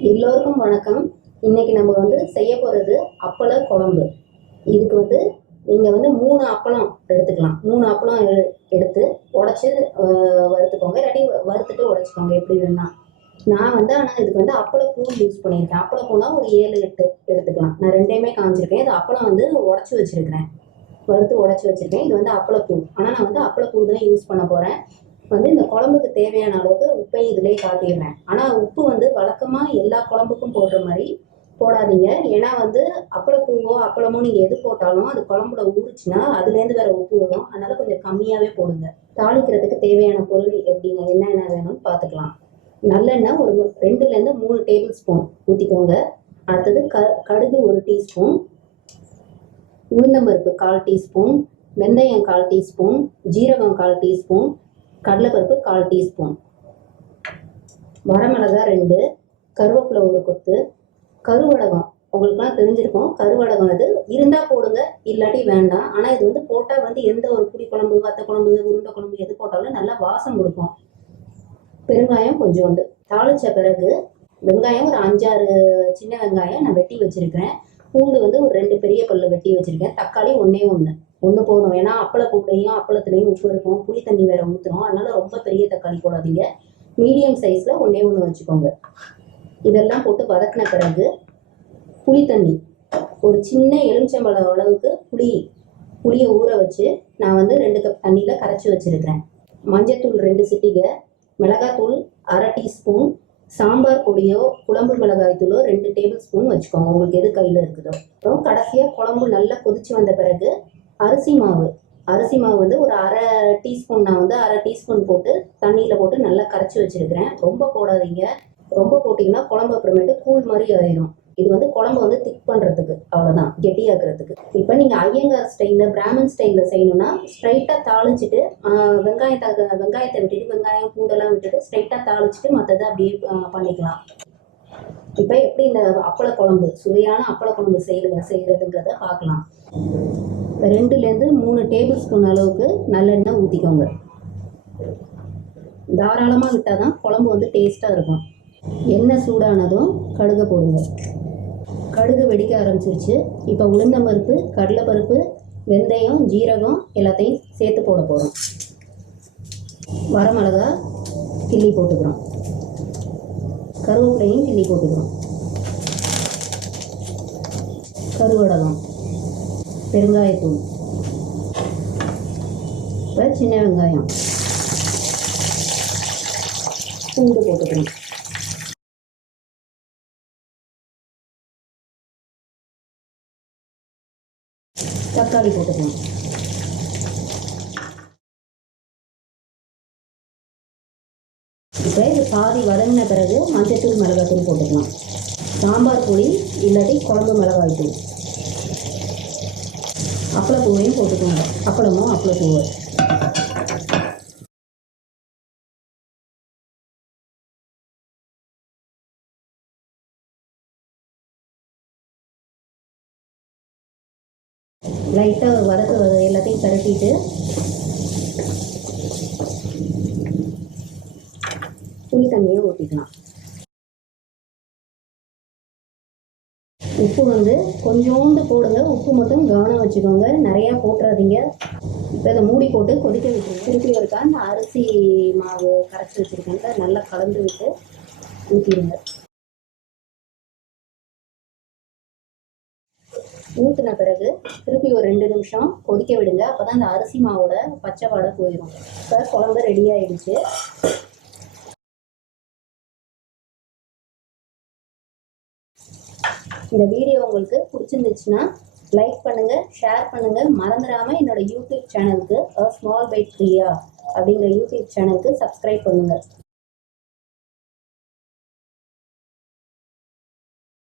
எல்லோருக்கும் வணக்கம். இன்னைக்கு நம்ம செய்ய போகிறது அப்பள குழம்பு. இதுக்கு நீங்கள் 3 அப்பளம் எடுத்துக்கலாம். 3 அப்பளம் எடுத்து உடச்சி வறுத்துக்கோங்க, இல்லாட்டி வறுத்துட்டு உடச்சிக்கோங்க, எப்படி வேணா. நான் ஆனால் இதுக்கு அப்பளப்பூ யூஸ் பண்ணியிருக்கேன். அப்பளப்பூனா ஒரு 7-8 எடுத்துக்கலாம். நான் ரெண்டையுமே காமிச்சிருக்கேன். இது அப்பளம் உடச்சி வச்சுருக்கிறேன், வறுத்து உடச்சி வச்சுருக்கேன். இது அப்பளப்பூ. ஆனால் நான் அப்பளப்பூ தான் யூஸ் பண்ண போகிறேன். இந்த குழம்புக்கு தேவையான அளவுக்கு உப்பையும் இதிலே காட்டிடுறேன். ஆனால் உப்பு வழக்கமாக எல்லா குழம்புக்கும் போடுற மாதிரி போடாதீங்க. ஏன்னா அப்பளப்பூவோ அப்பளமோ நீங்கள் எது போட்டாலும் அது குழம்புல ஊறுச்சுன்னா அதுலேருந்து வேற உப்பு வரும். அதனால கொஞ்சம் கம்மியாகவே போடுங்க. தாளிக்கிறதுக்கு தேவையான பொருள் எப்படிங்க, என்னென்ன வேணும்னு பார்த்துக்கலாம். நல்லெண்ணெய் ஒரு 2லேருந்து 3 டேபிள் ஸ்பூன் ஊற்றிக்கோங்க. அடுத்தது கடுகு 1 டீஸ்பூன், உளுந்தம்பருப்பு 1/4 டீஸ்பூன், வெந்தயம் 1/4 டீஸ்பூன், ஜீரகம் 1/4 டீஸ்பூன், கடலைப்பருப்பு 1/4 டீஸ்பூன், வரமிளகாய் 2, கருவேப்பிலை 1 கொத்து, கருவடகம் உங்களுக்குலாம் தெரிஞ்சிருக்கும். கருவடகம் இது இருந்தால் போடுங்க, இல்லாட்டி வேண்டாம். ஆனால் இது போட்டால் எந்த ஒரு புளி குழம்பு, வத்த குழம்பு, உருண்டை குழம்பு எது போட்டாலும் நல்லா வாசம் கொடுக்கும். பெருங்காயம் கொஞ்சோண்டு. தாளித்த பிறகு வெங்காயம் ஒரு 5-6 சின்ன வெங்காயம் நான் வெட்டி வச்சுருக்கிறேன். பூண்டு ஒரு 2 பெரிய பல்லு வெட்டி வச்சுருக்கேன். தக்காளி ஒன்று போதும். ஏன்னா அப்பளப்பூட்டையும் அப்பளத்துலேயும் உப்பு இருக்கும், புளி தண்ணி வேறு ஊற்றுறோம். அதனால ரொம்ப பெரிய தக்காளி போடாதீங்க, மீடியம் சைஸில் ஒன்று வச்சுக்கோங்க. இதெல்லாம் போட்டு வதக்கின பிறகு புளி தண்ணி ஒரு சின்ன எலுமிச்சம்பழம் அளவுக்கு புளியை ஊற வச்சு நான் 2 கப் தண்ணியில் கரைச்சி வச்சுருக்கிறேன். மஞ்சத்தூள் 2 சிட்டிகை, மிளகாத்தூள் 1/2 டீஸ்பூன், சாம்பார் பொடியோ குழம்பு மிளகாய் தூளோ 2 டேபிள் ஸ்பூன் வச்சுக்கோங்க, உங்களுக்கு எது கையில் இருக்குதோ. அப்புறம் கடைசியாக குழம்பு நல்லா கொதிச்சு வந்த பிறகு அரிசி மாவு ஒரு 1/2 டீஸ்பூன் நான் 1/2 டீஸ்பூன் போட்டு தண்ணியில் போட்டு நல்லா கரைச்சி வச்சுருக்கிறேன். ரொம்ப போடாதீங்க, ரொம்ப போட்டிங்கன்னா குழம்பு அப்புறமேட்டு கூழ் மாதிரி ஆயிடும். இது குழம்பு திக் பண்ணுறதுக்கு, அவ்வளோதான், கெட்டியாக்குறதுக்கு. இப்போ நீங்கள் ஐயங்கார் ஸ்டைலில் பிராமன் ஸ்டைலில் செய்யணும்னா ஸ்ட்ரைட்டாக தாளிச்சிட்டு வெங்காயத்தை விட்டுட்டு, வெங்காயம் பூண்டெல்லாம் விட்டுட்டு ஸ்ட்ரைட்டாக தாளிச்சிட்டு மற்றதை அப்படியே பண்ணிக்கலாம். இப்போ எப்படி இந்த அப்பள குழம்பு, சுவையான அப்பள குழம்பு செய்கிறதுங்கிறத பார்க்கலாம். 2லேருந்து 3 டேபிள் ஸ்பூன் அளவுக்கு நல்லெண்ணெய் ஊற்றிக்கோங்க. தாராளமாக விட்டால் தான் குழம்பு டேஸ்ட்டாக இருக்கும். எண்ணெய் சூடானதும் கடுகை போடுங்க. கடுகு வெடிக்க ஆரம்பிச்சிருச்சு. இப்போ உளுந்தம்பருப்பு, கடலைப்பருப்பு, வெந்தயம், ஜீரகம் எல்லாத்தையும் சேர்த்து போட போகிறோம். வரமிளகாய் கிள்ளி போட்டுக்கிறோம், கருவேப்பிலையும் கிள்ளி போட்டுக்கிறோம், கருவடகம், பெருங்காயத்தூள், இப்போ சின்ன வெங்காயம், பூண்டு போட்டுக்கிறோம், தக்காளி போட்டுக்கலாம். இப்போ இது பாதி வதங்கின பிறகு மஞ்சத்தூள் மிளகாத்தூள் போட்டுக்கலாம். சாம்பார் பொடி இல்லாட்டி குழம்பு மிளகாய் தூள், அப்பளப்பூவையும் போட்டுக்கோங்க. அப்பளமும் அப்பளப்பூவை லைட்டாக வதக்கு எல்லாத்தையும் பரட்டிட்டு புளி தண்ணியை ஊற்றிக்கலாம். உப்பு கொஞ்சோண்டு போடுங்க, உப்பு மட்டும் கவனம் வச்சுக்கோங்க, நிறையா போட்டுறாதீங்க. இப்போ இதை மூடி போட்டு கொதிக்க விட்டுருங்க. திருப்பி ஒருக்கா இந்த அரிசி மாவு கரைச்சி வச்சுருக்கேன், நல்லா கலந்து விட்டு ஊற்றிடுங்க. ஊற்றின பிறகு திருப்பி ஒரு 2 நிமிஷம் கொதிக்க விடுங்க. அப்போ தான் அந்த அரிசி மாவோட பச்சை வாடை போயிடும். இப்போ குழம்பு ரெடி ஆகிடுச்சு. இந்த வீடியோ உங்களுக்கு பிடிச்சிருந்துச்சுன்னா லைக் பண்ணுங்கள், ஷேர் பண்ணுங்கள். மறந்துடாமல் என்னோடய யூடியூப் சேனலுக்கு ஸ்மால் பைட் பிரியா அப்படிங்கிற யூடியூப் சேனலுக்கு சப்ஸ்கிரைப் பண்ணுங்கள்.